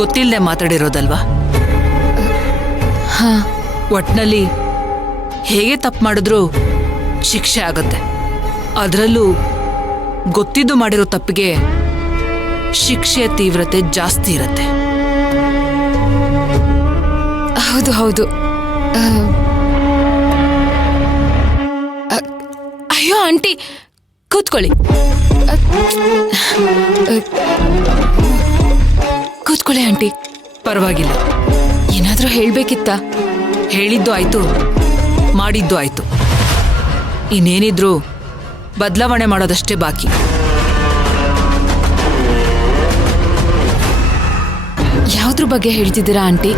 ಗೊತ್ತಿಲ್ಲದೆ ಮಾತಾಡಿರೋದಲ್ವಾ? ಹಾ, ಒಟ್ನಲ್ಲಿ ಹೇಗೆ ತಪ್ಪು ಮಾಡಿದ್ರೂ ಶಿಕ್ಷೆ ಆಗತ್ತೆ. ಅದರಲ್ಲೂ ಗೊತ್ತಿದ್ದು ಮಾಡಿರೋ ತಪ್ಪಿಗೆ ಶಿಕ್ಷೆಯ ತೀವ್ರತೆ ಜಾಸ್ತಿ ಇರತ್ತೆ. ಹೌದು ಹೌದು. ಅಯ್ಯೋ ಆಂಟಿ, ಕೂತ್ಕೊಳ್ಳಿ. ಕೂತ್ಕೊಳ್ಳಿ ಆಂಟಿ. ಪರವಾಗಿಲ್ಲ. ಏನಾದ್ರೂ ಹೇಳ್ಬೇಕಿತ್ತ? ಹೇಳಿದ್ದು ಆಯ್ತು, ಮಾಡಿದ್ದು ಆಯ್ತು. ಇನ್ನೇನಿದ್ರು ಬದಲಾವಣೆ ಮಾಡೋದಷ್ಟೇ ಬಾಕಿ. ಯಾವ್ದ್ರ ಬಗ್ಗೆ ಹೇಳ್ತಿದ್ದೀರಾ ಆಂಟಿ?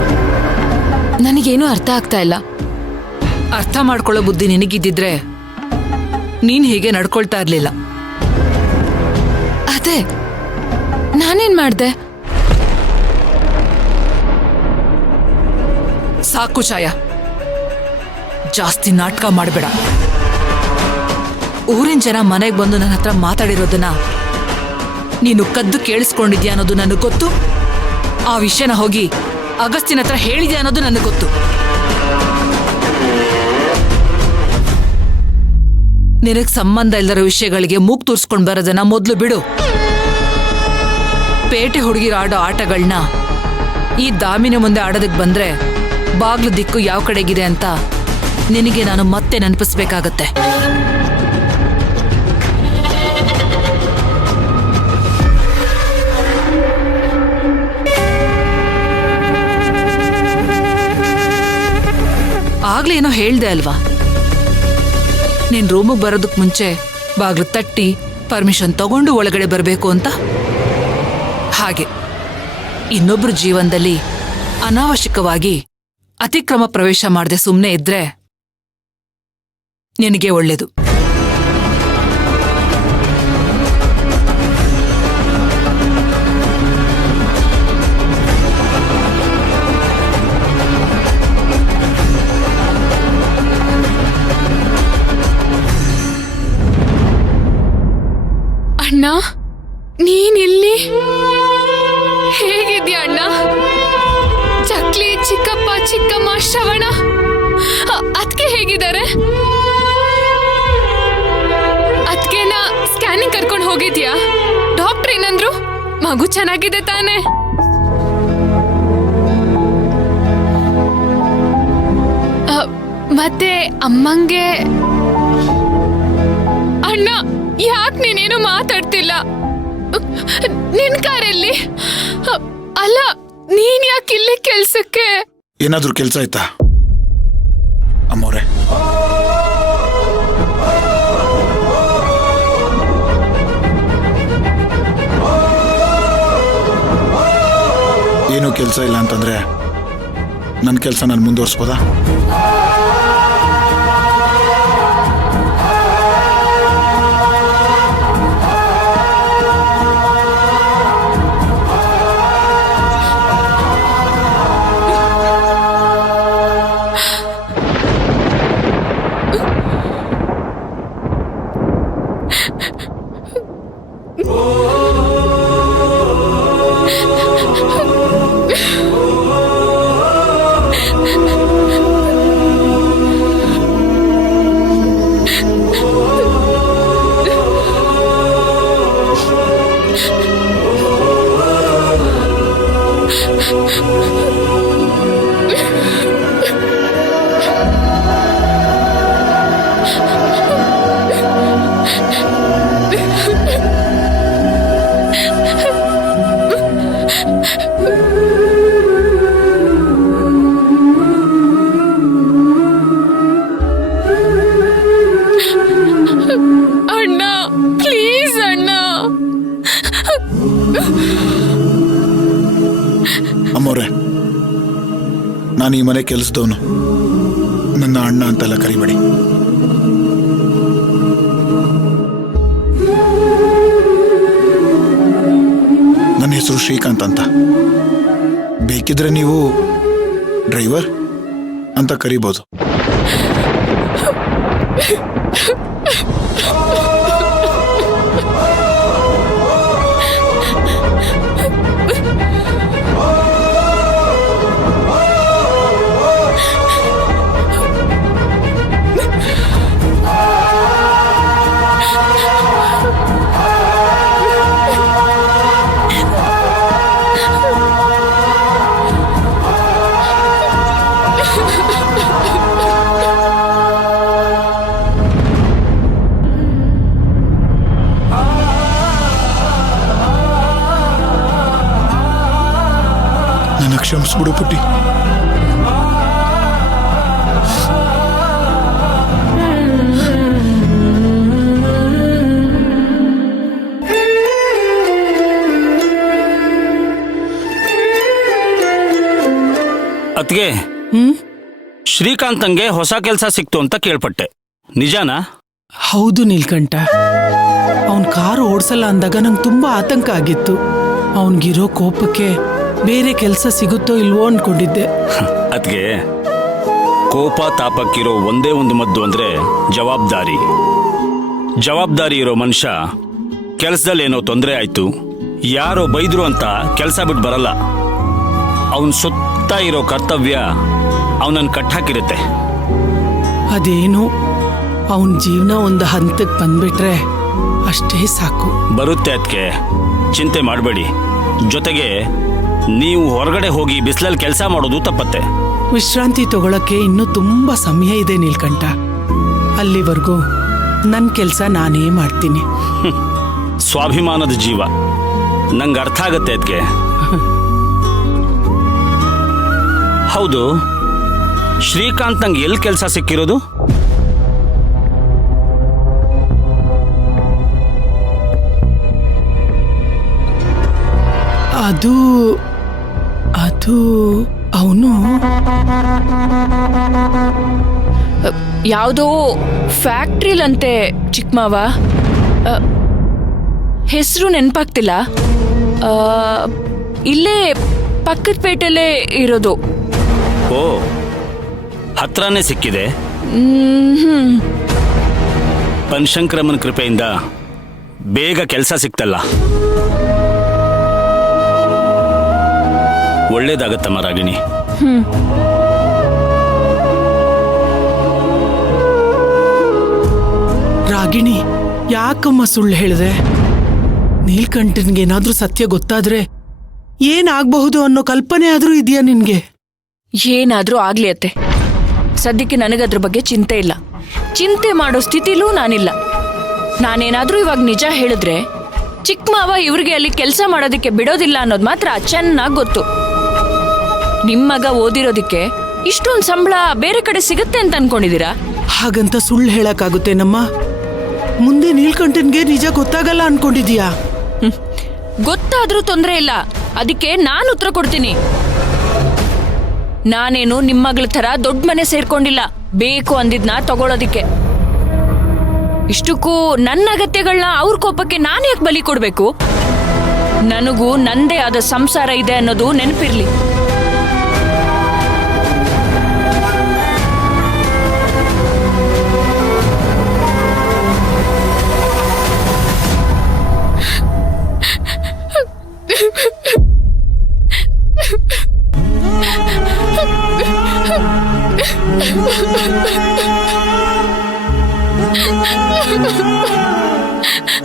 ನನಗೇನು ಅರ್ಥ ಆಗ್ತಾ ಇಲ್ಲ. ಅರ್ಥ ಮಾಡ್ಕೊಳ್ಳೋ ಬುದ್ಧಿ ನಿನಗಿದ್ದಿದ್ರೆ ನೀನ್ ಹೀಗೆ ನಡ್ಕೊಳ್ತಾ ಇರ್ಲಿಲ್ಲ. ಅದೇ ನಾನೇನ್ ಮಾಡ್ದೆ? ಸಾಕು ಛಾಯಾ, ಜಾಸ್ತಿ ನಾಟಕ ಮಾಡಬೇಡ. ಊರಿನ ಜನ ಮನೆಗೆ ಬಂದು ನನ್ನ ಹತ್ರ ಮಾತಾಡಿರೋದನ್ನ ನೀನು ಕದ್ದು ಕೇಳಿಸ್ಕೊಂಡಿದ್ಯಾ ಅನ್ನೋದು ನನಗೆ ಗೊತ್ತು. ಆ ವಿಷಯನ ಹೋಗಿ ಅಗಸ್ತಿನ ಹತ್ರ ಹೇಳಿದ್ಯಾ ಅನ್ನೋದು ನನಗೆ ಗೊತ್ತು. ನಿನಗೆ ಸಂಬಂಧ ಇಲ್ಲದ ವಿಷಯಗಳಿಗೆ ಮೂಗ್ ತೂರ್ಸ್ಕೊಂಡು ಬರೋದನ್ನ ಮೊದಲು ಬಿಡು. ಪೇಟೆ ಹುಡುಗಿರು ಆಡೋ ಆಟಗಳನ್ನ ಈ ದಾಮಿನ ಮುಂದೆ ಆಡೋದಕ್ಕೆ ಬಂದ್ರೆ ಬಾಗ್ಲು ದಿಕ್ಕು ಯಾವ ಕಡೆಗಿದೆ ಅಂತ ನಿನಗೆ ನಾನು ಮತ್ತೆ ನೆನಪಿಸ್ಬೇಕಾಗತ್ತೆ. ಆಗ್ಲೇ ಏನೋ ಹೇಳ್ದೆ ಅಲ್ವಾ, ನೀನ್ ರೂಮಿಗೆ ಬರೋದಕ್ ಮುಂಚೆ ಬಾಗ್ಲು ತಟ್ಟಿ ಪರ್ಮಿಷನ್ ತಗೊಂಡು ಒಳಗಡೆ ಬರಬೇಕು ಅಂತ. ಹಾಗೆ ಇನ್ನೊಬ್ರು ಜೀವನದಲ್ಲಿ ಅನಾವಶ್ಯಕವಾಗಿ ಅತಿಕ್ರಮ ಪ್ರವೇಶ ಮಾಡದೆ ಸುಮ್ಮನೆ ಇದ್ರೆ ನಿನಗೆ ಒಳ್ಳೇದು. ಅಣ್ಣ, ನೀನಿಲ್ಲಿ? ಹೇಗಿದ್ಯಾ ಅಣ್ಣ? ಚಕ್ಲಿ, ಚಿಕ್ಕಪ್ಪ, ಚಿಕ್ಕಮ್ಮ, ಶ್ರವಣ, ಅದ್ಕೆ ಹೇಗಿದ್ದಾರೆ? ಅದ್ಕೆನ ಸ್ಕ್ಯಾನಿಂಗ್ ಕರ್ಕೊಂಡು ಹೋಗಿದ್ಯಾ? ಡಾಕ್ಟರ್ ಏನಂದ್ರು? ಮಗು ಚೆನ್ನಾಗಿದೆ ತಾನೆ? ಮತ್ತೆ ಅಮ್ಮಂಗೆ? ಅಣ್ಣ, ಯಾಕೆ ನೀನೇನು ಮಾತಾಡ್ತಿಲ್ಲ? ನಿನ್ ಕಾರಲ್ಲಿ? ಅಲ್ಲ, ನೀನ್ ಯಾಕೆ ಇಲ್ಲಿ ಕೆಲ್ಸಕ್ಕೆ? ಏನಾದ್ರೂ ಕೆಲ್ಸ ಆಯ್ತಾ ಅಮ್ಮವ್ರೆ? ಏನೂ ಕೆಲ್ಸ ಇಲ್ಲ ಅಂತಂದ್ರೆ ನನ್ನ ಕೆಲ್ಸ ನಾನು ಮುಂದುವರ್ಸ್ಬೋದಾ? ಅಮ್ಮವ್ರೆ, ನಾನು ಈ ಮನೆ ಕೆಲಸದವನು. ನನ್ನ ಅಣ್ಣ ಅಂತೆಲ್ಲ ಕರಿಬೇಡಿ. ನನ್ನ ಹೆಸರು ಶ್ರೀಕಾಂತ್ ಅಂತ. ಬೇಕಿದ್ರೆ ನೀವು ಡ್ರೈವರ್ ಅಂತ ಕರಿಬೋದು. ನನ್ನ ಕ್ಷಮಿಸ್ಬಿಡು ಪುಟ್ಟಿ. ಅತ್ಗೆ, ಶ್ರೀಕಾಂತಂಗೆ ಹೊಸ ಕೆಲಸ ಸಿಕ್ತು ಅಂತ ಕೇಳ್ಪಟ್ಟೆ, ನಿಜಾನಾ? ಹೌದು ನೀಲ್ಕಂಠ. ಅವನ್ ಕಾರು ಓಡಿಸಲ್ಲ ಅಂದಾಗ ನಂಗೆ ತುಂಬಾ ಆತಂಕ ಆಗಿತ್ತು. ಅವನ್ಗಿರೋ ಕೋಪಕ್ಕೆ ಬೇರೆ ಕೆಲಸ ಸಿಗುತ್ತೋ ಇಲ್ವೋ ಅನ್ಕೊಂಡಿದ್ದೆ. ಅತ್ಗೆ, ಕೋಪ ತಾಪಕ್ಕಿರೋ ಒಂದೇ ಒಂದು ಮದ್ದು ಅಂದ್ರೆ ಜವಾಬ್ದಾರಿ. ಜವಾಬ್ದಾರಿ ಇರೋ ಮನುಷ್ಯ ಕೆಲಸದಲ್ಲಿ ಏನೋ ತೊಂದರೆ ಆಯ್ತು, ಯಾರೋ ಬೈದ್ರು ಅಂತ ಕೆಲಸ ಬಿಟ್ಟು ಬರಲ್ಲ. ಅವನ್ ಸುತ್ತ ಇರೋ ಕರ್ತವ್ಯ ಅವನನ್ನು ಕಟ್ಟಾಕಿರುತ್ತೆ. ಅದೇನು ಅವನ್ ಜೀವನ ಒಂದು ಹಂತಕ್ಕೆ ಬಂದ್ಬಿಟ್ರೆ ಅಷ್ಟೇ ಸಾಕು. ಬರುತ್ತೆ ಅದಕ್ಕೆ, ಚಿಂತೆ ಮಾಡಬೇಡಿ. ಜೊತೆಗೆ ನೀವು ಹೊರಗಡೆ ಹೋಗಿ ಬಿಸಿಲಲ್ಲಿ ಕೆಲಸ ಮಾಡೋದು ತಪ್ಪತ್ತೆ. ವಿಶ್ರಾಂತಿ ತಗೊಳಕ್ಕೆ ಇನ್ನೂ ತುಂಬಾ ಸಮಯ ಇದೆ ನೀಲ್ಕಂಠ. ಅಲ್ಲಿವರೆಗೂ ನನ್ನ ಕೆಲಸ ನಾನೇ ಮಾಡ್ತೀನಿ. ಸ್ವಾಭಿಮಾನದ ಜೀವ, ನಂಗೆ ಅರ್ಥ ಆಗತ್ತೆ ಅದಕ್ಕೆ. ಹೌದು, ಶ್ರೀಕಾಂತ್ ನಂಗೆ ಎಲ್ಲಿ ಕೆಲಸ ಸಿಕ್ಕಿರೋದು? ಅದು ಅದು ಅವನು ಯಾವುದೋ ಫ್ಯಾಕ್ಟ್ರಿಲಂತೆ ಚಿಕ್ಕಮಾವ. ಹೆಸರು ನೆನಪಾಗ್ತಿಲ್ಲ. ಇಲ್ಲೇ ಪಕ್ಕದ ಪೇಟೆಲ್ಲೇ ಇರೋದು. ಓ, ಹತ್ರನೇ ಸಿಕ್ಕಿದೆ. ಬನಶಂಕರಮ್ಮನ ಕೃಪೆಯಿಂದ ಬೇಗ ಕೆಲಸ ಸಿಕ್ತಲ್ಲ. ಒಳ್ಳೇದಾಗತ್ತಮ್ಮ ರಾಗಿಣಿ. ರಾಗಿಣಿ, ಯಾಕಮ್ಮ ಸುಳ್ಳು ಹೇಳಿದೆ? ನೀಲ್ಕಂಠನ್ಗೆ ಏನಾದ್ರೂ ಸತ್ಯ ಗೊತ್ತಾದ್ರೆ ಏನಾಗಬಹುದು ಅನ್ನೋ ಕಲ್ಪನೆ ಆದ್ರೂ ಇದೆಯಾ ನಿನ್ಗೆ? ಏನಾದ್ರೂ ಆಗ್ಲಿ ಅತ್ತೆ, ಸದ್ಯಕ್ಕೆ ನನಗದ್ರ ಬಗ್ಗೆ ಚಿಂತೆ ಇಲ್ಲ. ಚಿಂತೆ ಮಾಡೋ ಸ್ಥಿತಿಲೂ ನಾನಿಲ್ಲ. ನಾನೇನಾದ್ರೂ ಇವಾಗ ನಿಜ ಹೇಳಿದ್ರೆ ಚಿಕ್ಕ ಮಾವ ಇವ್ರಿಗೆ ಅಲ್ಲಿ ಕೆಲಸ ಮಾಡೋದಕ್ಕೆ ಬಿಡೋದಿಲ್ಲ ಅನ್ನೋದು ಮಾತ್ರ ಚೆನ್ನಾಗಿ ಗೊತ್ತು. ನಿಮ್ಮಗ ಓದಿರೋದಕ್ಕೆ ಇಷ್ಟೊಂದು ಸಂಬಳ ಬೇರೆ ಕಡೆ ಸಿಗುತ್ತೆ ಅಂತ ಅನ್ಕೊಂಡಿದೀರಾ? ಹಾಗಂತ ಸುಳ್ಳು ಹೇಳಕ್ಕಾಗುತ್ತೇನಮ್ಮ? ಮುಂದೆ ನೀಲ್ಕಂಠನ್ಗೆ ನಿಜ ಗೊತ್ತಾಗಲ್ಲ ಅನ್ಕೊಂಡಿದೀಯಾ? ಗೊತ್ತಾದ್ರೂ ತೊಂದರೆ ಇಲ್ಲ, ಅದಕ್ಕೆ ನಾನು ಉತ್ತರ ಕೊಡ್ತೀನಿ. ನಾನೇನು ನಿಮ್ಮಗಳ ಥರ ದೊಡ್ಡ ಮನೆ ಸೇರ್ಕೊಂಡಿಲ್ಲ ಬೇಕು ಅಂದಿದ್ನ ತಗೊಳೋದಿಕ್ಕೆ. ಇಷ್ಟಕ್ಕೂ ನನ್ನ ಅಗತ್ಯಗಳನ್ನ ಅವ್ರ ಕೋಪಕ್ಕೆ ನಾನು ಯಾಕೆ ಬಲಿ ಕೊಡ್ಬೇಕು? ನನಗೂ ನಂದೇ ಆದ ಸಂಸಾರ ಇದೆ ಅನ್ನೋದು ನೆನಪಿರ್ಲಿ.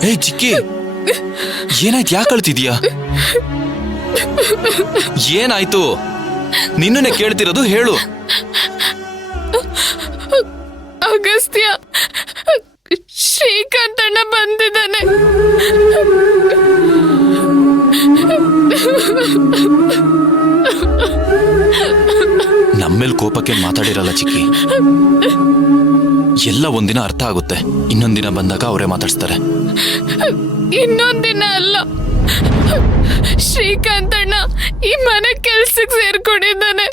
ಏ ಚಿಕ್ಕಿ, ಏನಾಯ್ತು? ಯಾಕೆ ಅಳ್ತಿದ್ಯಾ? ಏನಾಯ್ತು? ನಿನ್ನನ್ನೇ ಕೇಳ್ತಿರೋದು, ಹೇಳು. ಅಗಸ್ತ್ಯ, ಶ್ರೀಕಾಂತಣ್ಣ ಬಂದಿದ್ದಾನೆ. ನಮ್ಮೇಲ್ ಕೋಪಕ್ಕೆ ಮಾತಾಡಿರಲ್ಲ ಚಿಕ್ಕಿ. ಎಲ್ಲ ಒಂದಿನ ಅರ್ಥ ಆಗುತ್ತೆ, ಇನ್ನೊಂದಿನ ಬಂದಾಗ ಅವರೇ ಮಾತಾಡ್ಸ್ತಾರೆ. ಇನ್ನೊಂದಿನ ಅಲ್ಲ, ಶ್ರೀಕಾಂತಣ್ಣ ಈ ಮನೆ ಕೆಲ್ಸಕ್ಕೆ ಸೇರ್ಕೊಂಡಿದ್ದಾನೆ.